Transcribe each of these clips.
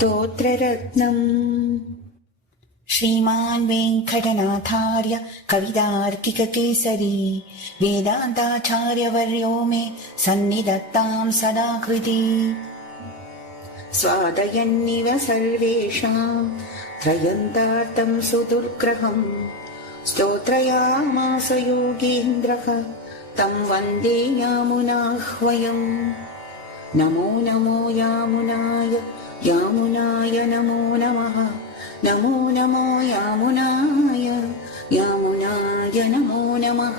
स्तोत्ररत्नम् श्रीमान् वेङ्कटनाथार्य कवितार्किककेसरी वेदान्ताचार्यवर्यो मे सन्निधत्तां सदा कृति। स्वादयन्निव सर्वेषां त्रयन्तार्थं सुदुर्ग्रहम् स्तोत्रयामास योगीन्द्रः तं वन्दे यामुनाह्वयम्। नमो नमो यामुनाय यामुनाय नमो नमः। नमो नमो यामुनाय यामुनाय नमो नमः।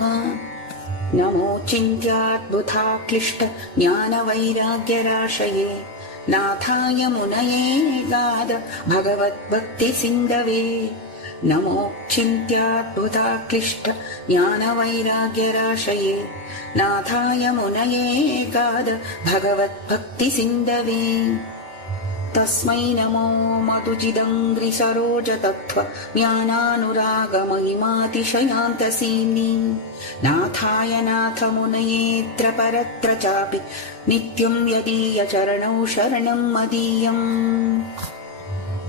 नमो चिन्त्याद्भुताक्लिष्ट ज्ञानवैराग्यराशये नाथाय मुनये गाद भगवद्भक्तिसिन्धवे। नमो चिन्त्याद्भुताक्लिष्ट ज्ञानवैराग्यराशये नाथाय मुनये गाद भगवद्भक्तिसिन्धवे। तस्मै नमो मधुचिदङ्घ्रिसरोजतत्त्व ज्ञानानुरागमहिमातिशयान्तसीम्नि नाथाय नाथमुनयेऽत्र परत्र चापि नित्यं यदीयचरणौ शरणं मदीयम्।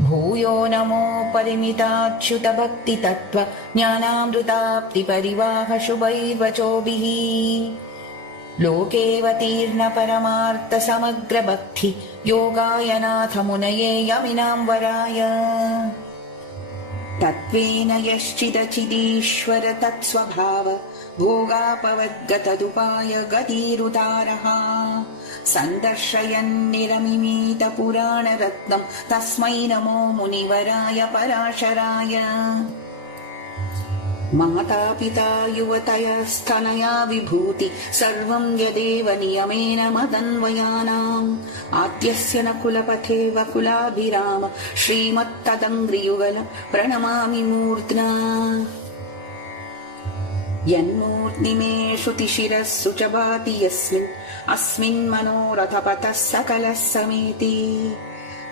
भूयो नमो परिमिताच्युतभक्तितत्त्व ज्ञानामृताप्तिपरिवाह शुभैर्वचोभिः लोकेऽवतीर्ण परमार्थसमग्रभक्ति योगाय नाथमुनये यमिनां वराय। तत्त्वेन यश्चिदचिदीश्वर तत्स्वभाव भोगापवद्गतदुपाय गतिरुदारः सन्दर्शयन्निरमिमीतपुराणरत्नं तस्मै नमो मुनिवराय पराशराय। मातापिता युवतयस्तनया विभूति सर्वं यदेव नियमेन मदन्वयानाम् आद्यस्य न कुलपथे वकुलाभिराम श्रीमत्तदङ्घ्रियुगल प्रणमामि मूर्ध्ना। यन्मूर्ध्निमे श्रुतिशिरस्सु च भाति यस्मिन् अस्मिन् मनोरथपथः सकलः समेति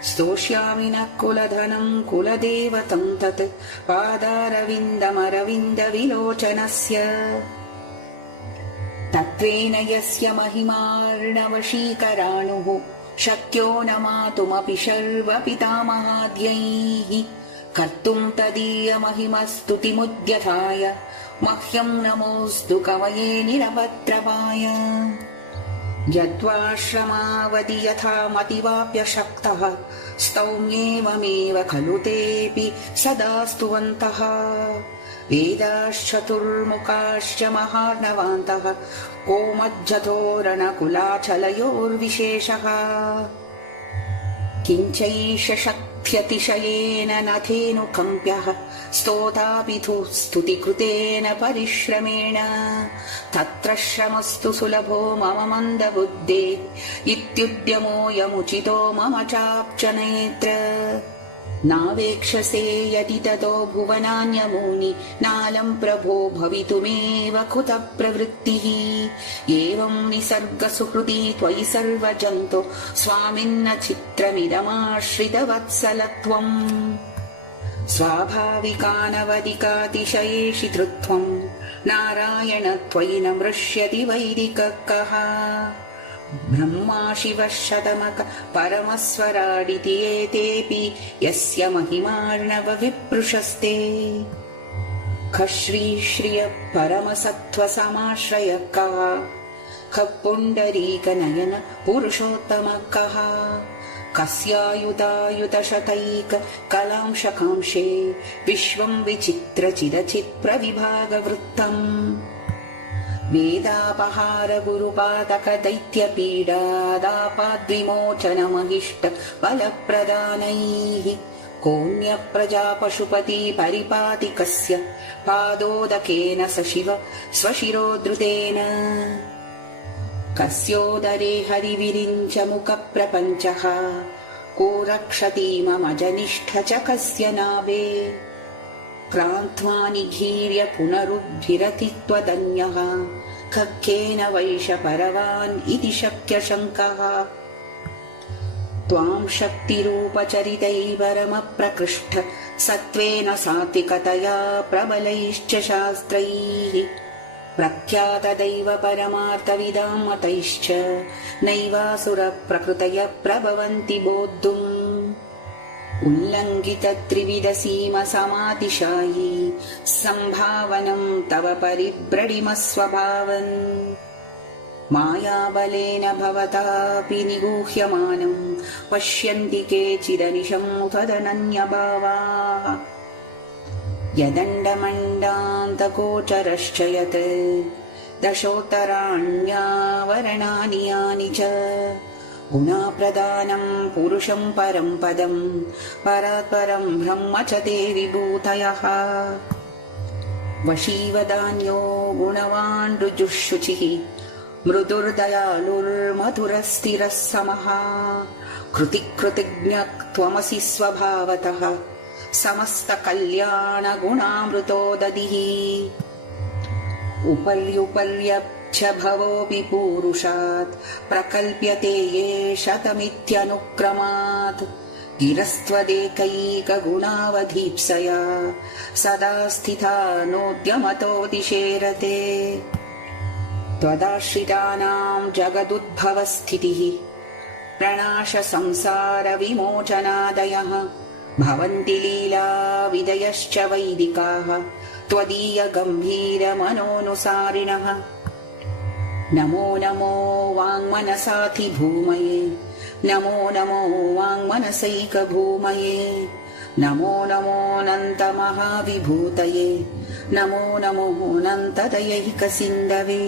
स्तोष्यामि न कुलधनं कुलदेवतं तत् पादारविन्दमरविन्दविलोचनस्य। तत्त्वेन यस्य महिमार्णवशीकराणुः शक्यो न मातुमपि शर्वपितामहाद्यैः कर्तुं तदीयमहिमस्तुतिमुद्यताय मह्यं नमोऽस्तु कवये निरवद्रवाय। यद्वाश्रमावधि यथा मतिवाप्यशक्तः स्तौम्येवमेव खलु तेऽपि सदा स्तुवन्तः वेदाश्चतुर्मुखाश्च महार्णवान्तः को मज्जतोरणकुलाचलयोर्विशेषः किञ्चैष शक्त्यतिशयेन नथेऽनुकम्प्यः स्तोतापितु स्तुतिकृतेन परिश्रमेण तत्र श्रमस्तु सुलभो मम मन्दबुद्धे इत्युद्यमोऽयमुचितो मम चाप्चनेत्र। नावेक्षसे यदि ततो भुवनान्यमूनि नालं प्रभो भवितुमेव कुतः प्रवृत्तिः। एवं निसर्गसुहृदी त्वयि सर्वजन्तो स्वामिन्न चित्रमिदमाश्रितवत्सलत्वम् स्वाभाविकानवधिकातिशयेषितृत्वं नारायण त्वयि न मृष्यति वैदिकः कः। ब्रह्मा शिवः शतमक परमस्वराडिति एतेऽपि यस्य महिमार्णव विप्रुषस्ते खः श्रीश्रियः परमसत्त्वसमाश्रयः कः खः पुण्डरीकनयन पुरुषोत्तमः कः कस्यायुतायुतशतैक कलांशकांशे विश्वं विचित्रचिदचित्प्रविभागवृत्तम् वेदापहार गुरुपातक दैत्यपीडादापाद्विमोचनमहिष्ट बलप्रदानैः कोऽन्यः प्रजा पशुपति परिपाति कस्य पादोदकेन स शिव स्वशिरोद्धृतेन कस्योदरे हरिविरिञ्च मुखप्रपञ्चः को रक्षति मम जनिष्ठ च कस्य नाभे क्रान्त्वा निघीर्य पुनरुद्धिरति त्वदन्यः खक्केन वैष परवान् इति शक्यशङ्कः त्वां शक्तिरूपचरितैर्वरमप्रकृष्ट सत्त्वेन सात्विकतया प्रबलैश्च शास्त्रैः प्रख्यातदैव परमार्थविदां मतैश्च नैवासुरप्रकृतयः प्रभवन्ति बोद्धुम् उल्लङ्घितत्रिविधसीमसमातिशायि सम्भावनं तव परिव्रडिमस्वभावन् मायाबलेन भवतापि निगूह्यमानं पश्यन्ति केचिदनिशं त्वदनन्यभावाः यदण्डमण्डान्तगोचरश्च यत् दशोत्तराण्यावरणानि यानि च गुणाप्रदानं पुरुषं परं पदं परात्परं ब्रह्म च ते विभूतयः वशीवदान्यो गुणवान् ऋजुः शुचिः मृदुर्दयालुर्मधुरस्थिरः समः कृतिकृतिज्ञः त्वमसि स्वभावतः समस्तकल्याणगुणामृतो दधिः उपर्युपर्यच्च भवोऽपि पूरुषात् प्रकल्प्यते ये शतमित्यनुक्रमात् गिरस्त्वदेकैकगुणावधीप्सया सदा स्थिता नोद्यमतोऽतिशेरते त्वदाश्रितानां जगदुद्भवस्थितिः प्रणाशसंसारविमोचनादयः भवन्ति लीलाविदयश्च वैदिकाः त्वदीयगम्भीरमनोनुसारिणः नमो नमो वाङ्मनसाधिभूमये नमो नमो वाङ्मनसैकभूमये नमो नमोऽनन्तमहाविभूतये नमो नमोऽनन्तदयैकसिन्धवे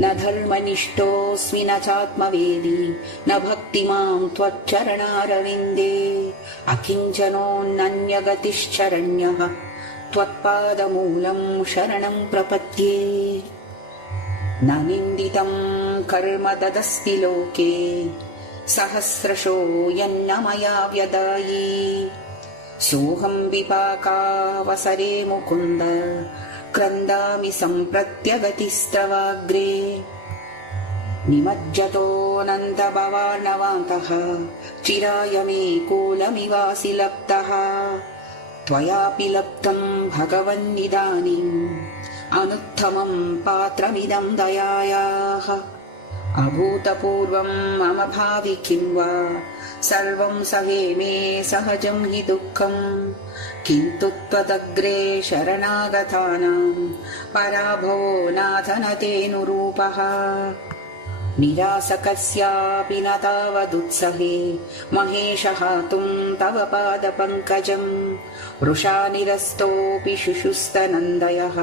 न धर्मनिष्ठोऽस्मि न चात्मवेदी न भक्तिमां त्वच्चरणारविन्दे अकिञ्चनोऽनन्यगतिश्चरण्यः त्वत्पादमूलं शरणं प्रपद्ये न निन्दितं कर्म तदस्ति लोके सहस्रशो यन्न मया व्यदायि सोऽहं विपाकावसरे मुकुन्द क्रन्दामि सम्प्रत्यगतिस्तवाग्रे निमज्जतोऽनन्तभवार्णवान्तः चिराय मे कूलमिवासि लप्तः त्वयापि लप्तं भगवन्निदानीम् अनुत्तमं पात्रमिदं दयायाः अभूतपूर्वं मम भावि किं वा सर्वं सहे मे सहजं हि दुःखम् किन्तु त्वदग्रे शरणागतानां पराभवो नाथ न तेऽनुरूपः निरासकस्यापि न तावदुत्सहे महेशहातुं तव पादपङ्कजम् वृषा निरस्तोऽपि शुशुस्तनन्दयः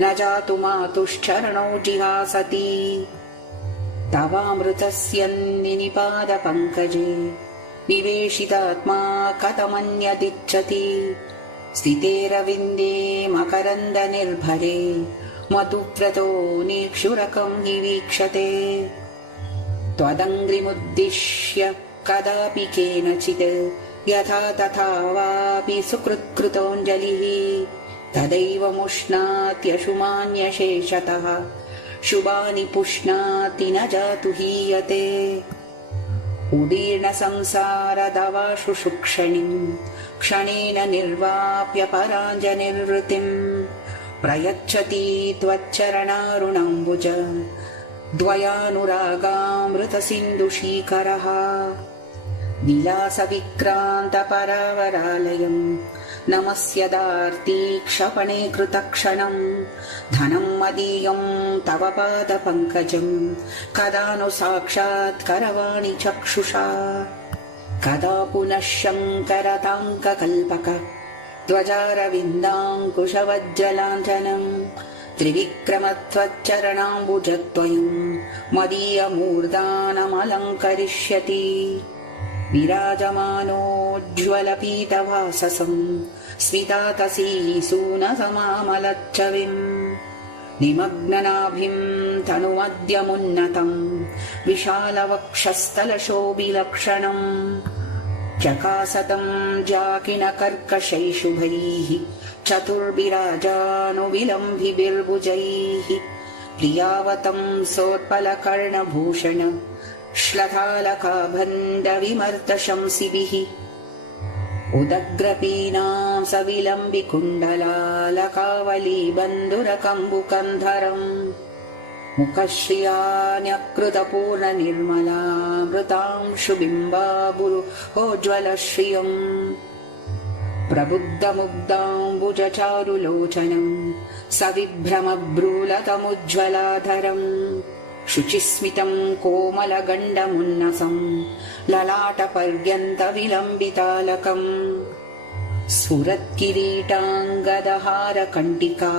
न जातु मातुश्चरणौ जिहासति तवामृतस्य निनिपादपङ्कजे निवेशितात्मा कथमन्यदिच्छति स्थितेरविन्दे मकरन्दनिर्भरे मधुव्रतो नेक्षुरकं हि वीक्षते त्वदङ्घ्रिमुद्दिश्य कदापि केनचित् यथा तथा वापि सुकृत्कृतोऽञ्जलिः तदैव मुष्णात्यशुमान्यशेषतः शुभानि पुष्णाति न जातु हीयते उदीर्णसंसारदवाशु क्षणिम् क्षणेन निर्वाप्य पराञ्जनिर्वृतिम् प्रयच्छति त्वच्चरणारुणाम्बुज द्वयानुरागामृतसिन्धुशीकरः विलासविक्रान्तपरावरालयम् नमस्यदार्तीक्षपणे कृतक्षणम् धनं मदीयं तव पादपङ्कजम् कदा नु साक्षात्करवाणि चक्षुषा कदा पुनः शङ्करताङ्ककल्पक ध्वजारविन्दाङ्कुशवज्जलाञ्जनम् त्रिविक्रमत्वच्चरणाम्बुजद्वयम् मदीयमूर्धानमलङ्करिष्यति विराजमानोज्ज्वलपीतवाससम् स्मितातसी सूनसमामलच्छविम् निमग्ननाभिम् तनुमद्यमुन्नतम् विशालवक्षस्थलशोभिलक्षणम् चकासतम् जाकिनकर्कशैशुभैः चतुर्विराजानुविलम्भिभिर्भुजैः प्रियावतम् सोत्पलकर्णभूषण श्लथालकाभण्डविमर्दशंसिभिः उदग्रपीनां सविलम्बिकुण्डलालकावली बन्धुरकम्बुकन्धरम् मुखश्रिया न्यकृतपूर्णनिर्मलामृतांशुबिम्बाबुरुहोज्ज्वलश्रियम् प्रबुद्धमुग्धाम्बुजचारुलोचनम् सविभ्रमभ्रूलतमुज्ज्वलाधरम् शुचिस्मितम् कोमलगण्डमुन्नसम् ललाटपर्यन्तविलम्बितालकम् स्फुरत्किरीटाङ्गदहारकण्टिका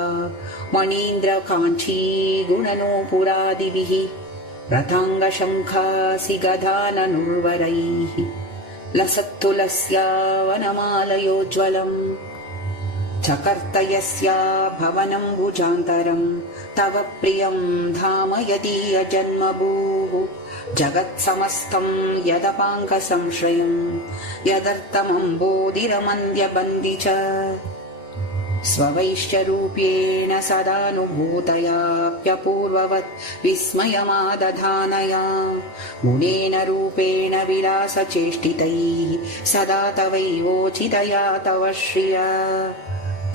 मणीन्द्रकाञ्ची गुणनूपुरादिभिः रथाङ्गशङ्खासि गदाननुर्वरैः लसत्तुलस्या वनमालयोज्ज्वलम् चकर्त यस्या भवनम्बुजान्तरम् तव प्रियम् धाम यदीयजन्मभूः जगत्समस्तम् यदपाङ्कसंश्रयम् यदर्थमम्बोधिरमन्द्यबन्धि च स्ववैश्यरूप्येण सदानुभूतयाप्यपूर्ववत् विस्मयमादधानया गुणेन रूपेण विलासचेष्टितैः सदा तवैवोचितया तव श्रिया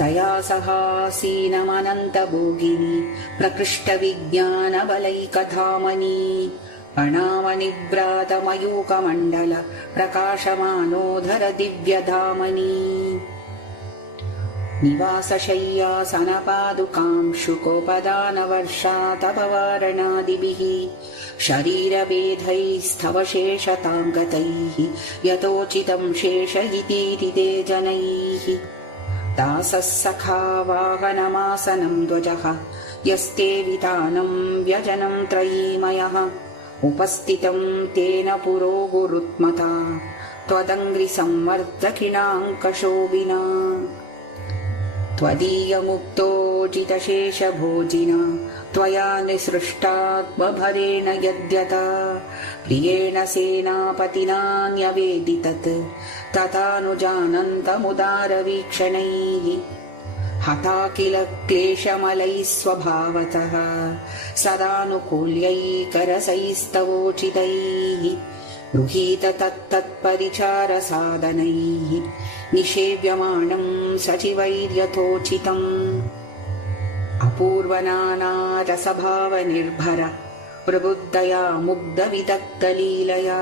तया सहासीनमनन्तभोगिनी प्रकृष्टविज्ञानबलैकधामनी अणामनिव्रातमयूकमण्डल प्रकाशमानोधर दिव्यधामनी निवासशय्यासनपादुकां शुकोपदानवर्षातपवारणादिभिः शरीरभेदैस्तव शेषतां गतैः यतोचितं शेष इतीति ते जनैः दासः सखा वाहनमासनं ध्वजः यस्ते वितानं व्यजनं त्रयीमयः उपस्थितं तेन पुरो गुरुत्मता त्वदङ्घ्रिसंवर्धकिणाङ्कशोभिना त्वदीयमुक्तोजितशेषभोजिना त्वया निसृष्टात्मभरेण यद्यथा प्रियेण सेनापतिना न्यवेदितत् तथानुजानन्तमुदारवीक्षणैः हता किल क्लेशमलैः स्वभावतः सदानुकूल्यैकरसैस्तवोचितैः गृहीत तत्तत्परिचारसाधनैः निषेव्यमाणं सचिवैर्यथोचितम् अपूर्वनानारसभावनिर्भर प्रबुद्धया मुग्धविदग्धलीलया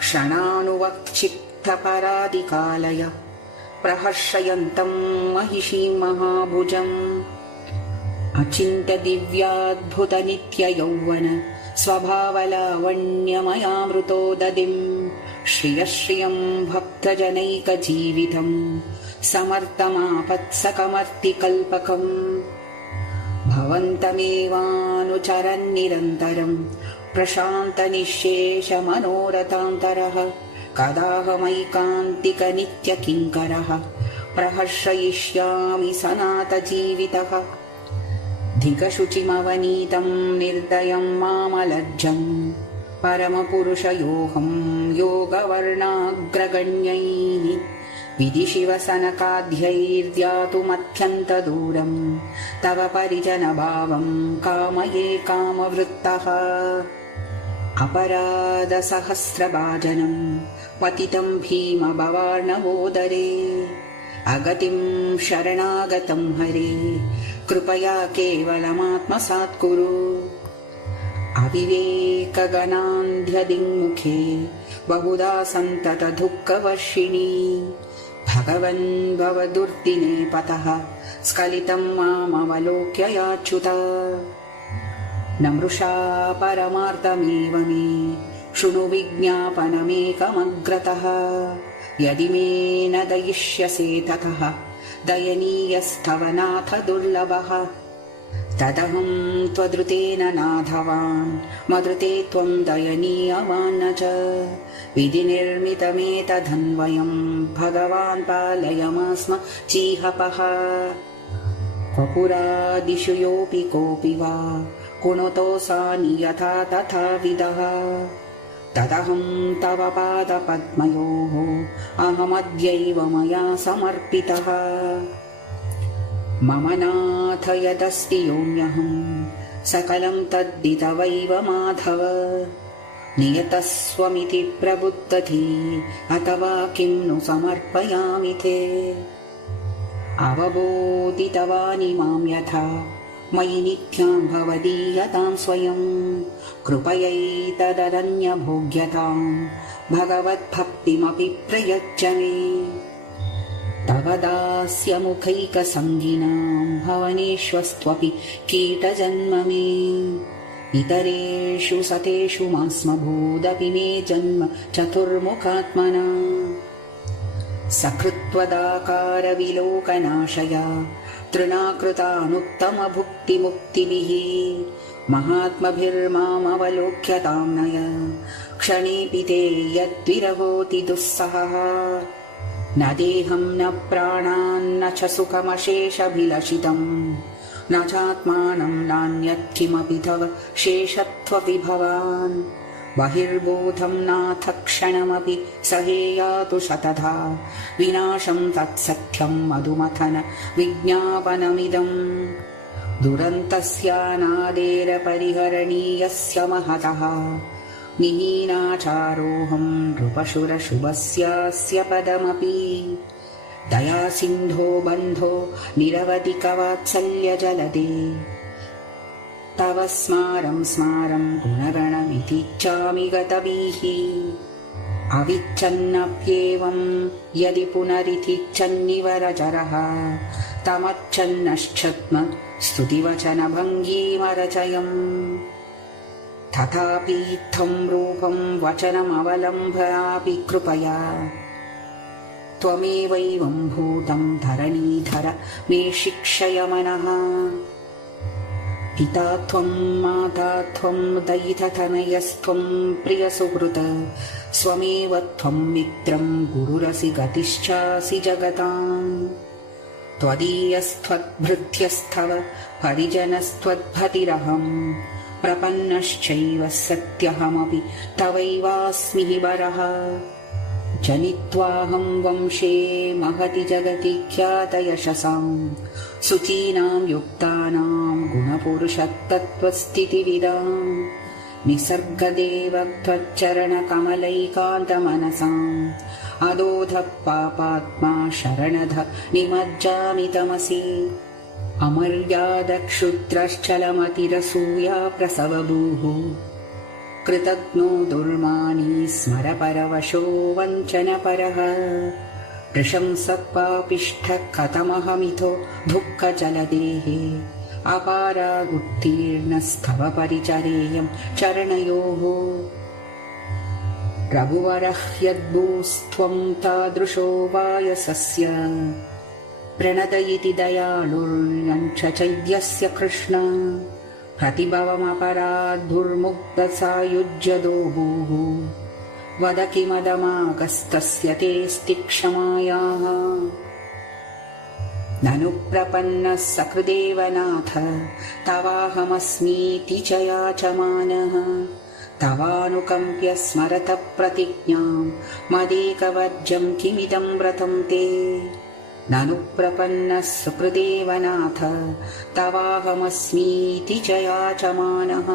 क्षणानुवक्षिप्तपरादिकालय प्रहर्षयन्तं महिषीं महाभुजम् अचिन्त्य दिव्याद्भुतनित्ययौवन स्वभावलावण्यमयामृतोदधिम् श्रियश्रियं भक्तजनैकजीवितम् समर्थमापत्सकमर्तिकल्पकम् भवन्तमेवानुचरन्निरन्तरम् प्रशान्तनिःशेषमनोरथान्तरः कदाहमैकान्तिकनित्यकिङ्करः प्रहर्षयिष्यामि सनातजीवितः धिकशुचिमवनीतं निर्दयं मामलज्जम् परमपुरुषयोऽहं योगवर्णाग्रगण्यैः विधिशिवसनकाद्यैर्द्यातुमत्यन्तदूरम् तव परिजनभावं कामये कामवृत्तः अपराधसहस्रभाजनम् पतितं भीमभवार्णवोदरे अगतिं शरणागतं हरे कृपया केवलमात्मसात् कुरु अविवेकगणान्ध्यदिङ्मुखे बहुधा सन्ततदुःखवर्षिणी भगवन् भवदुर्दिने पतः स्खलितं मामवलोक्य याच्युत न मृषा परमार्थमेव मे शृणु विज्ञापनमेकमग्रतः यदि मे न दयिष्यसे ततः दयनीयस्तव नाथ दुर्लभः तदहं त्वदृतेन नाधवान् मदृते त्वं दयनीयवान् न च विधिनिर्मितमेतदन्वयं भगवान् पालयमास्म चीहपः क्वपुरादिषु योऽपि कोऽपि वा कुणुतोऽसानि यथा तथाविधः तदहं तव पादपद्मयोः अहमद्यैव मया समर्पितः मम नाथ यदस्ति योऽन्यहं सकलं तद्धि तवैव माधव नियतस्वमिति प्रबुद्धति अथवा किं नु समर्पयामि ते अवबोधितवानि मां यथा मयि नित्यां भवदीयतां स्वयं कृपयैतदनन्यभोग्यतां भगवद्भक्तिमपि प्रयच्छ मे। तव दास्यमुखैकसङ्गिनां भवनेष्वस्त्वपि कीटजन्म मे। इतरेषु सतेषु मास्मभूदपि मे जन्म चतुर्मुखात्मना। सकृत्वदाकारविलोकनाशया तृणाकृतानुत्तमभुक्तिमुक्तिभिः महात्मभिर्मामवलोक्यतां नय क्षणेऽपि ते यद्विरहोति दुःसहः। न देहं न प्राणान्न च सुखमशेषभिलषितम् न चात्मानं नान्यत् किमपि तव शेषत्वविभवान्। बहिर्बोधं नाथ क्षणमपि सहेयातु शतधा विनाशं तत्सत्यं मधुमथन विज्ञापनमिदम्। दुरन्तस्यानादेरपरिहरणीयस्य महतः निहीनाचारोऽहं नृपशुरशुभस्यास्य पदमपि। दयासिन्धो बन्धो निरवधिकवात्सल्यजलदे तव स्मारं स्मारं गुणगणमितीच्छामि गतभिः। अविच्छन्नप्येवं यदि पुनरितीच्छन्निवरचरः तमच्छन्नश्छद्म स्तुतिवचनभङ्गीमरचयम्। तथापीत्थं रूपं वचनमवलम्ब्यापि कृपया त्वमेवैवं भूतं धरणीधर मे शिक्षय मनः। पिता त्वं माता त्वं दयिततनयस्त्वं प्रियसुहृत् स्वमेव त्वं मित्रं गुरुरसि गतिश्चासि जगताम्। त्वदीयस्त्वद्भृत्यस्तव परिजनस्त्वद्भतिरहम् प्रपन्नश्चैव सत्यहमपि तवैवास्मि हि वरः। जनित्वाहं वंशे महति जगति ख्यातयशसां शुचीनां युक्तानां गुणपुरुषतत्त्वस्थितिविदां निसर्गदेव त्वच्चरणकमलैकान्तमनसाम् अदोधः पापात्मा शरणध निमज्जामि तमसि। अमर्यादक्षुद्रश्चलमतिरसूया प्रसवभूः कृतघ्नो दुर्मानी स्मर परवशो वञ्चनपरः। प्रशंसत्पापिष्ठ कथमहमिथो दुःखजलदेः अपारागुत्तीर्णस्तव परिचरेयं चरणयोः। रघुवरः यद्भूस्त्वं तादृशो वायसस्य प्रणत इति दयालुर्यञ्च चैद्यस्य कृष्ण। प्रतिभवमपराधुर्मुग्धसायुज्यदो भूः वद किमदमागस्तस्य तेऽस्ति क्षमायाः। ननु प्रपन्नः सकृदेव नाथ तवाहमस्मीति च याचमानः। तवानुकम्प्य स्मरत प्रतिज्ञां मदेकवर्जं किमिदं व्रतं ते। ननु प्रपन्नः सुकृदेव नाथ तवाहमस्मीति च याचमानः।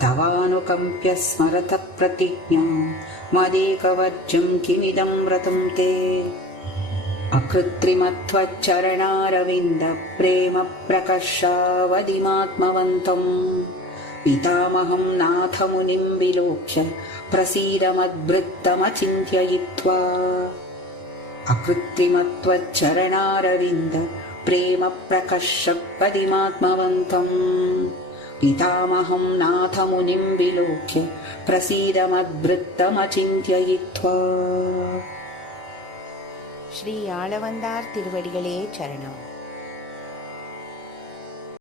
तवानुकम्प्य स्मरत प्रतिज्ञां मदेकवर्जं किमिदं व्रतं ते। अकृत्रिमत्वच्चरणारविन्द प्रेम प्रकर्षावधिमात्मवन्तम् पितामहं नाथमुनिं विलोक्य प्रसीदमद्वृत्तमचिन्त्ययित्वा। अकृत्रिमत्वच्चरणारविन्द प्रेम प्रकर्षपदिमात्मवन्तम् पितामहं नाथमुनिं विलोक्य प्रसीदमद्वृत्तमचिन्त्ययित्वा। श्री आळवन्दार् तिरुवडिगळे चरणम्।